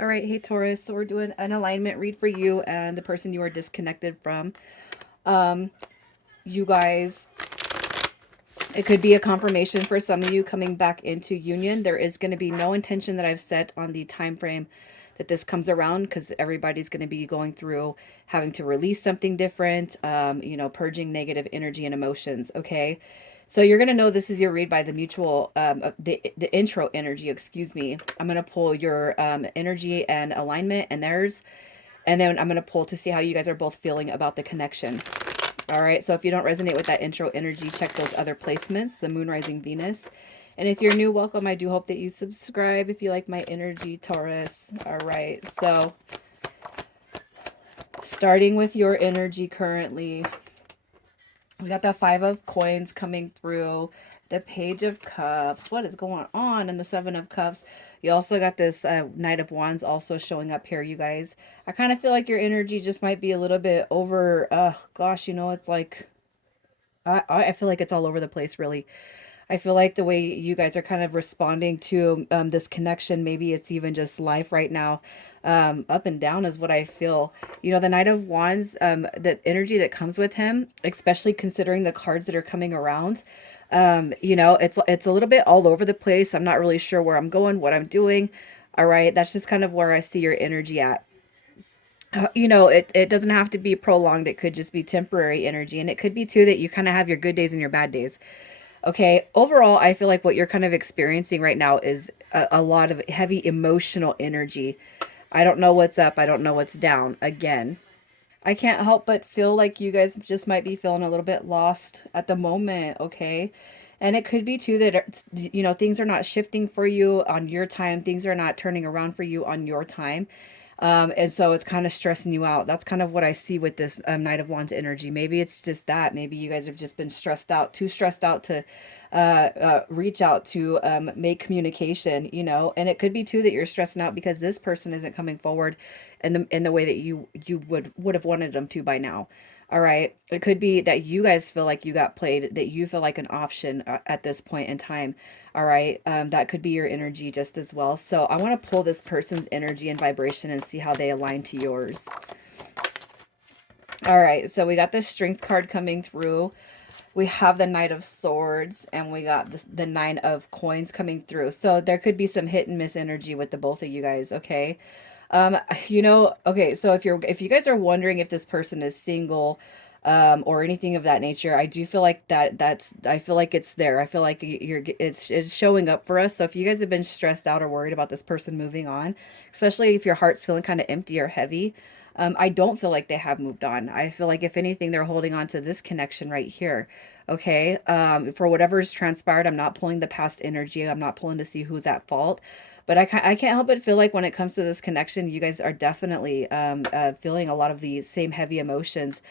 All right, hey Taurus. So we're doing an alignment read for you and the person you are disconnected from. Um, you guys, it could be a confirmation for some of you coming back into union. There is going to be no intention that I've set on the time frame that this comes around because everybody's going to be going through having to release something different, purging negative energy and emotions. Okay. So you're going to know this is your read by the mutual, the intro energy, excuse me. I'm going to pull your energy and alignment and theirs. And then I'm going to pull to see how you guys are both feeling about the connection. All right, so if you don't resonate with that intro energy, check those other placements, the Moon Rising Venus. And if you're new, welcome. I do hope that you subscribe if you like my energy, Taurus. All right, so starting with your energy currently, we got the Five of Coins coming through, the Page of Cups. What is going on? And the Seven of Cups. You also got this Knight of Wands also showing up here, you guys. I kind of feel like your energy just might be a little bit over, gosh, it's like, I feel like it's all over the place, really. I feel like the way you guys are kind of responding to this connection, maybe it's even just life right now. Up and down is what I feel. The Knight of Wands, the energy that comes with him, especially considering the cards that are coming around. It's a little bit all over the place. I'm not really sure where I'm going, what I'm doing. All right, that's just kind of where I see your energy at. It doesn't have to be prolonged. It could just be temporary energy. And it could be too that you kind of have your good days and your bad days. Okay, overall, I feel like what you're kind of experiencing right now is a lot of heavy emotional energy. I don't know what's up. I don't know what's down. Again, I can't help but feel like you guys just might be feeling a little bit lost at the moment. Okay. And it could be too that, things are not shifting for you on your time. Things are not turning around for you on your time. And so it's kind of stressing you out. That's kind of what I see with this Knight of Wands energy. Maybe it's just that. Maybe you guys have just been stressed out, too stressed out to reach out to make communication, and it could be too that you're stressing out because this person isn't coming forward in the way that you would have wanted them to by now. All right. It could be that you guys feel like you got played, that you feel like an option at this point in time. All right. That could be your energy just as well. So I want to pull this person's energy and vibration and see how they align to yours. All right. So we got the Strength card coming through. We have the Knight of Swords, and we got the Nine of Coins coming through. So there could be some hit and miss energy with the both of you guys. Okay. Okay, so if you guys are wondering if this person is single, or anything of that nature, I do feel like I feel like it's there. I feel like it's showing up for us. So if you guys have been stressed out or worried about this person moving on, especially if your heart's feeling kind of empty or heavy, I don't feel like they have moved on. I feel like if anything, they're holding on to this connection right here. Okay. For whatever's transpired, I'm not pulling the past energy. I'm not pulling to see who's at fault. But I can't help but feel like when it comes to this connection, you guys are definitely feeling a lot of the same heavy emotions.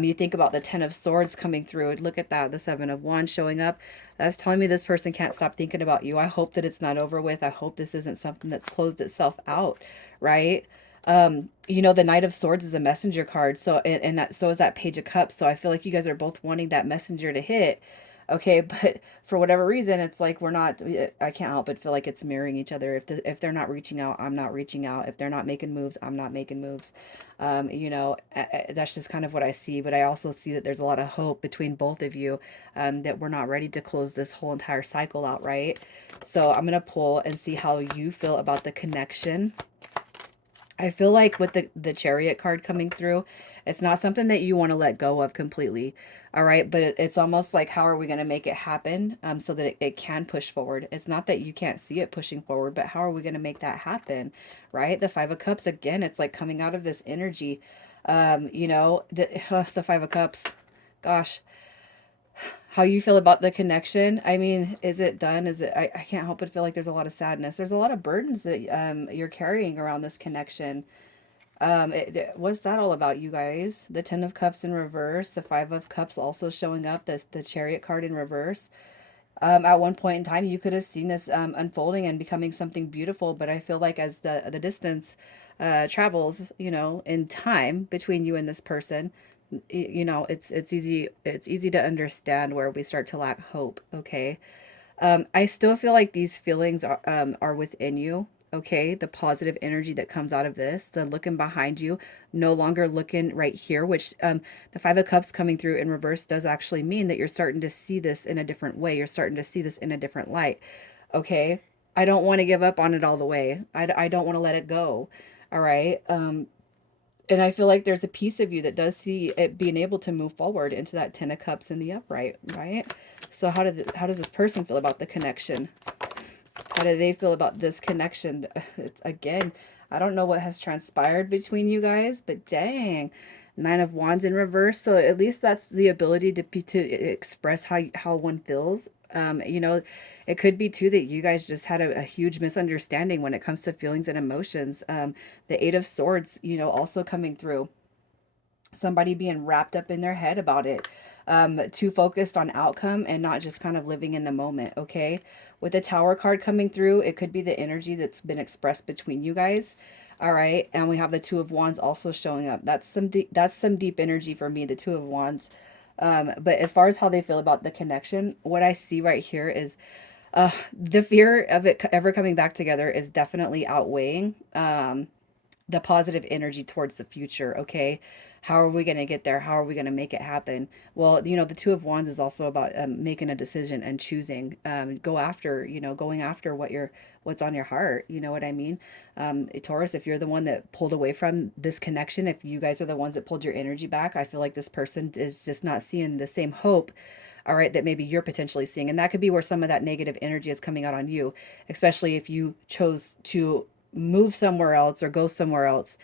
You think about the Ten of Swords coming through. And look at that, the Seven of Wands showing up. That's telling me this person can't stop thinking about you. I hope that it's not over with. I hope this isn't something that's closed itself out, right? The Knight of Swords is a messenger card. So, and that, so is that Page of Cups. So I feel like you guys are both wanting that messenger to hit. Okay, but for whatever reason, it's like we're not. I can't help but feel like it's mirroring each other. If they're not reaching out, I'm not reaching out. If they're not making moves, I'm not making moves. That's just kind of what I see. But I also see that there's a lot of hope between both of you, that we're not ready to close this whole entire cycle out, right? So I'm gonna pull and see how you feel about the connection. I feel like with the Chariot card coming through, it's not something that you want to let go of completely. All right. But it's almost like, how are we going to make it happen so that it can push forward? It's not that you can't see it pushing forward, but how are we going to make that happen? Right. The Five of Cups, again, it's like coming out of this energy. The Five of Cups, gosh, how you feel about the connection. I mean, is it done? I can't help but feel like there's a lot of sadness. There's a lot of burdens that you're carrying around this connection. What's that all about, you guys? The Ten of Cups in reverse, the Five of Cups also showing up, the Chariot card in reverse. At one point in time, you could have seen this unfolding and becoming something beautiful, but I feel like as the distance travels, in time between you and this person, it's easy to understand where we start to lack hope. Okay. I still feel like these feelings are within you. okay? The positive energy that comes out of this, the looking behind you, no longer looking right here, which the Five of Cups coming through in reverse does actually mean that you're starting to see this in a different way. You're starting to see this in a different light, okay? I don't want to give up on it all the way. I don't want to let it go, all right? And I feel like there's a piece of you that does see it being able to move forward into that Ten of Cups in the upright, right? So how does this person feel about the connection? How do they feel about this connection? It's, again, I don't know what has transpired between you guys, but dang, Nine of Wands in reverse. So at least that's the ability to express how one feels. You know, it could be too that you guys just had a huge misunderstanding when it comes to feelings and emotions. The Eight of Swords, you know, also coming through, somebody being wrapped up in their head about it, too focused on outcome and not just kind of living in the moment, okay? With the Tower card coming through, it could be the energy that's been expressed between you guys. All right, and we have the Two of Wands also showing up. That's some deep energy for me, the Two of Wands. But as far as how they feel about the connection, what I see right here is the fear of it ever coming back together is definitely outweighing the positive energy towards the future, okay? How are we going to get there? How are we going to make it happen? Well, you know, the Two of Wands is also about making a decision and choosing. Go after, you know, going after what's on your heart. You know what I mean? Taurus, if you're the one that pulled away from this connection, if you guys are the ones that pulled your energy back, I feel like this person is just not seeing the same hope, all right, that maybe you're potentially seeing. And that could be where some of that negative energy is coming out on you, especially if you chose to move somewhere else or go somewhere else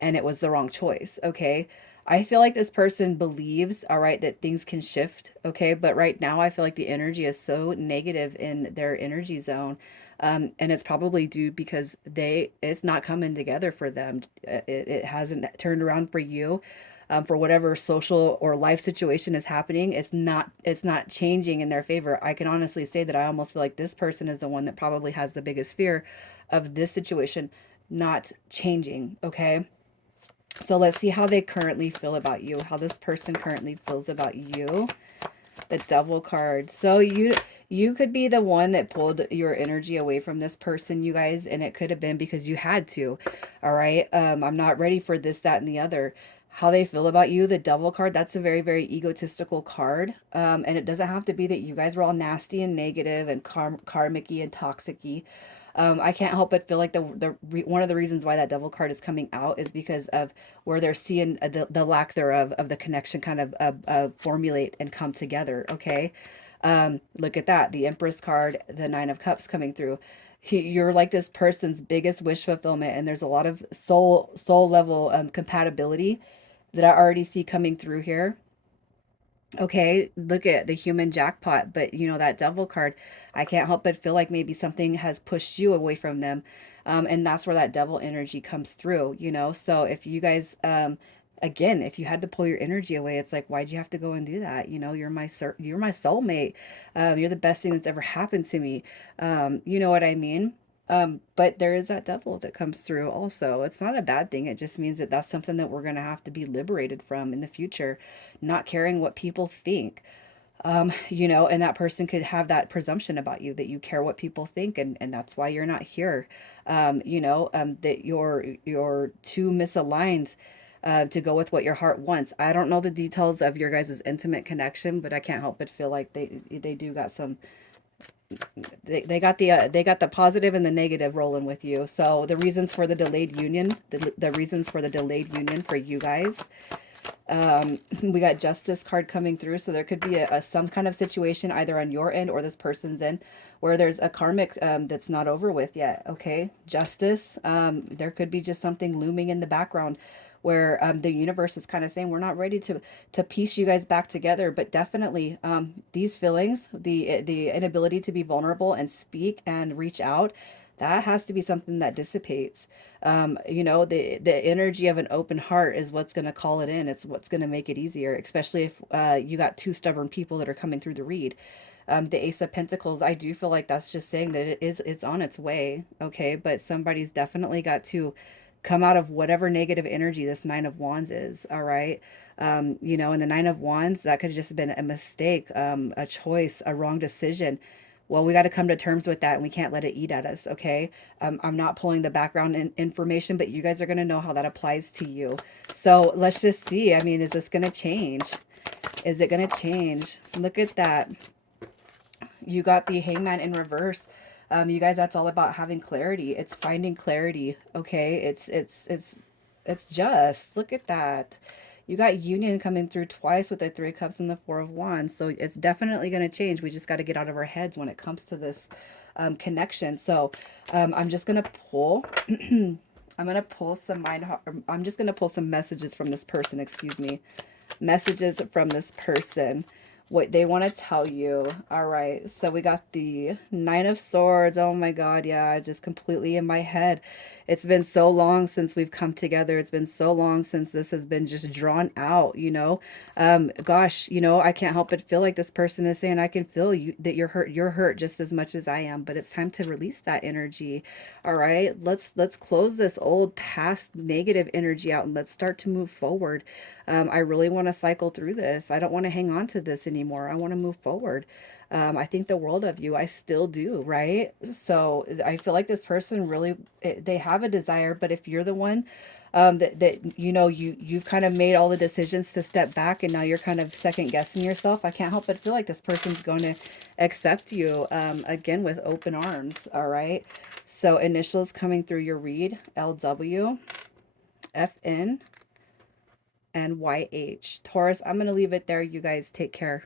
and it was the wrong choice, okay? I feel like this person believes, all right, that things can shift, okay? But right now, I feel like the energy is so negative in their energy zone. And it's probably due because it's not coming together for them. It hasn't turned around for you. For whatever social or life situation is happening, it's not changing in their favor. I can honestly say that I almost feel like this person is the one that probably has the biggest fear of this situation not changing, okay? So let's see how they currently feel about you, how this person currently feels about you. The Devil card. So you could be the one that pulled your energy away from this person, you guys, and it could have been because you had to. All right. I'm not ready for this, that, and the other. How they feel about you, the Devil card, that's a very, very egotistical card. And it doesn't have to be that you guys were all nasty and negative and karmic-y and toxic-y. I can't help but feel like one of the reasons why that Devil card is coming out is because of where they're seeing the lack thereof of the connection kind of formulate and come together. Okay, look at that, the Empress card, the Nine of Cups coming through. You're like this person's biggest wish fulfillment, and there's a lot of soul level compatibility that I already see coming through here. Okay, look at the human jackpot, but you know, that Devil card, I can't help but feel like maybe something has pushed you away from them. And that's where that devil energy comes through, you know? So if you guys, again, if you had to pull your energy away, it's like, why'd you have to go and do that? You know, you're my soulmate. You're the best thing that's ever happened to me. You know what I mean? But there is that devil that comes through also. It's not a bad thing. It just means that that's something that we're going to have to be liberated from in the future, not caring what people think. You know, and that person could have that presumption about you that you care what people think, and that's why you're not here. You know, that you're too misaligned to go with what your heart wants. I don't know the details of your guys' intimate connection, but I can't help but feel like they do got some they got the positive and the negative rolling with you. So the reasons for the delayed union, the reasons for the delayed union for you guys. We got Justice card coming through, so there could be a some kind of situation either on your end or this person's end where there's a karmic that's not over with yet. Okay, Justice. There could be just something looming in the background where the universe is kind of saying we're not ready to piece you guys back together, but definitely these feelings, the inability to be vulnerable and speak and reach out, that has to be something that dissipates. You know, the energy of an open heart is what's going to call it in. It's what's going to make it easier, especially if you got two stubborn people that are coming through the read. The Ace of Pentacles, I do feel like that's just saying that it's on its way, okay? But somebody's definitely got to come out of whatever negative energy this Nine of Wands is, all right? You know, and the Nine of Wands, that could have just been a mistake, a choice, a wrong decision. Well, we got to come to terms with that and we can't let it eat at us, okay? I'm not pulling the background information, but you guys are going to know how that applies to you. So let's just see. I mean, is this going to change? Is it going to change? Look at that. You got the Hangman in reverse. You guys, that's all about having clarity. It's finding clarity, okay? It's just, look at that. You got union coming through twice with the Three of Cups and the Four of Wands. So it's definitely going to change. We just got to get out of our heads when it comes to this connection. So I'm just going to pull. I'm going to pull some I'm just going to pull some messages from this person, excuse me. Messages from this person, what they want to tell you. All right, so we got the Nine of Swords. Oh my God, yeah, just completely in my head. It's been so long since we've come together. It's been so long since this has been just drawn out, you know. Gosh, you know, I can't help but feel like this person is saying, I can feel you, that you're hurt just as much as I am, but it's time to release that energy. All right, let's close this old past negative energy out and let's start to move forward. I really want to cycle through this. I don't want to hang on to this anymore. I want to move forward. I think the world of you. I still do, right? So I feel like this person really, they have a desire, but if you're the one that you know, you've kind of made all the decisions to step back and now you're kind of second guessing yourself, I can't help but feel like this person's going to accept you again with open arms. All right. So initials coming through your read: LW, FN, and YH. Taurus, I'm going to leave it there. You guys take care.